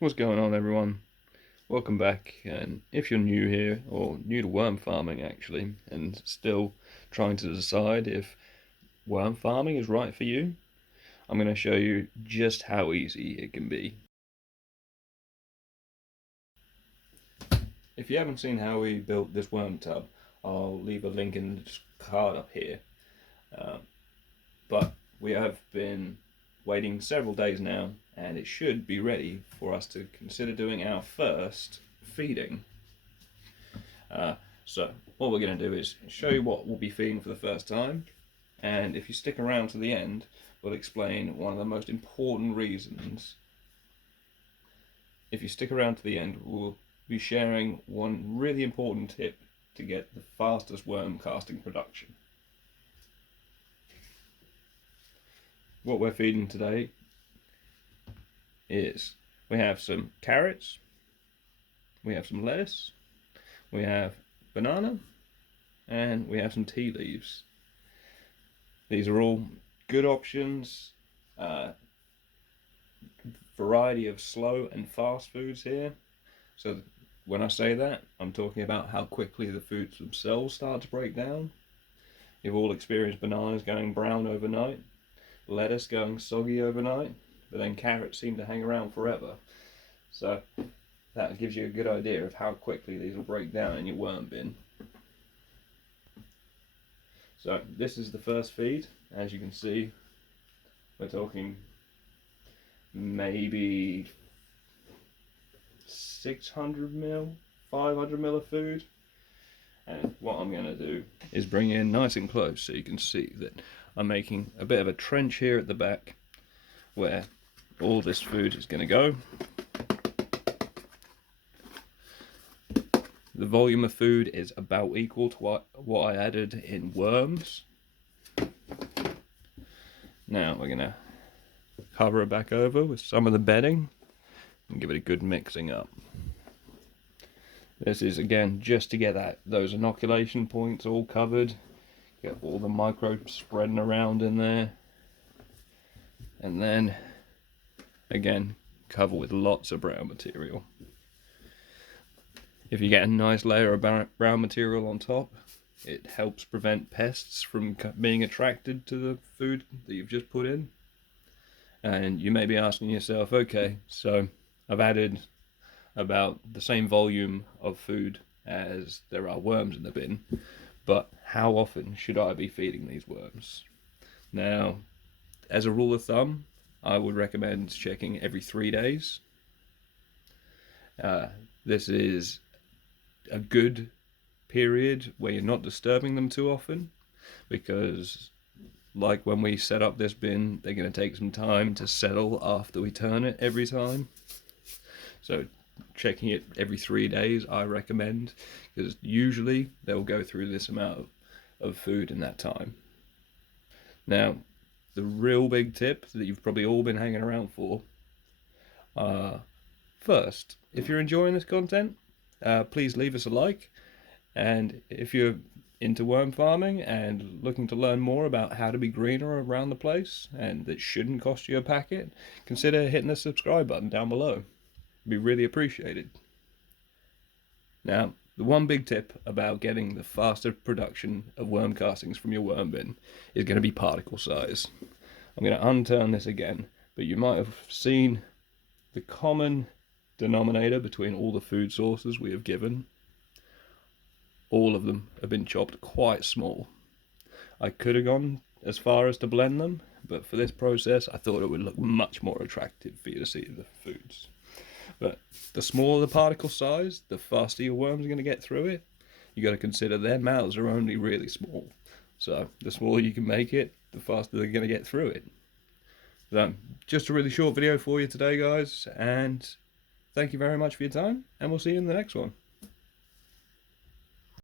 What's going on, everyone? Welcome back. And if you're new here, or new to worm farming actually, and still trying to decide if worm farming is right for you, I'm going to show you just how easy it can be. If you haven't seen how we built this worm tub, I'll leave a link in the card up here. But we have been waiting several days now, and it should be ready for us to consider doing our first feeding. So what we're going to do is show you what we'll be feeding for the first time, and if you stick around to the end, we'll explain one of the most important reasons. If you stick around to the end, we'll be sharing one really important tip to get the fastest worm casting production. What we're feeding today is we have some carrots, we have some lettuce, we have banana, and we have some tea leaves. These are all good options. Variety of slow and fast foods here. So when I say that, I'm talking about how quickly the foods themselves start to break down. You've all experienced bananas going brown overnight, lettuce going soggy overnight, but then carrots seem to hang around forever. So that gives you a good idea of how quickly these will break down in your worm bin. So this is the first feed. As you can see, we're talking maybe 600 mil, 500 mil of food. And what I'm going to do is bring in nice and close so you can see that I'm making a bit of a trench here at the back where all this food is going to go. The volume of food is about equal to what I added in worms. Now we're going to cover it back over with some of the bedding and give it a good mixing up. This is again just to get those inoculation points all covered, get all the microbes spreading around in there, and then again cover with lots of brown material. If you get a nice layer of brown material on top, it helps prevent pests from being attracted to the food that you've just put in. And you may be asking yourself, okay, so I've added about the same volume of food as there are worms in the bin, but how often should I be feeding these worms? Now, as a rule of thumb, I would recommend checking every 3 days. This is a good period where you're not disturbing them too often, because like when we set up this bin, they're going to take some time to settle after we turn it every time. So checking it every 3 days I recommend, because usually they'll go through this amount of food in that time. Now, the real big tip that you've probably all been hanging around for, first, if you're enjoying this content, please leave us a like, and if you're into worm farming and looking to learn more about how to be greener around the place and that shouldn't cost you a packet, consider hitting the subscribe button down below. It'd be really appreciated. Now, the one big tip about getting the faster production of worm castings from your worm bin is going to be particle size. I'm going to unturn this again, but you might have seen the common denominator between all the food sources we have given. All of them have been chopped quite small. I could have gone as far as to blend them, but for this process I thought it would look much more attractive for you to see the foods. But the smaller the particle size, the faster your worms are going to get through it. You got to consider their mouths are only really small, so the smaller you can make it, the faster they're going to get through it. So just a really short video for you today, guys, and thank you very much for your time, and we'll see you in the next one.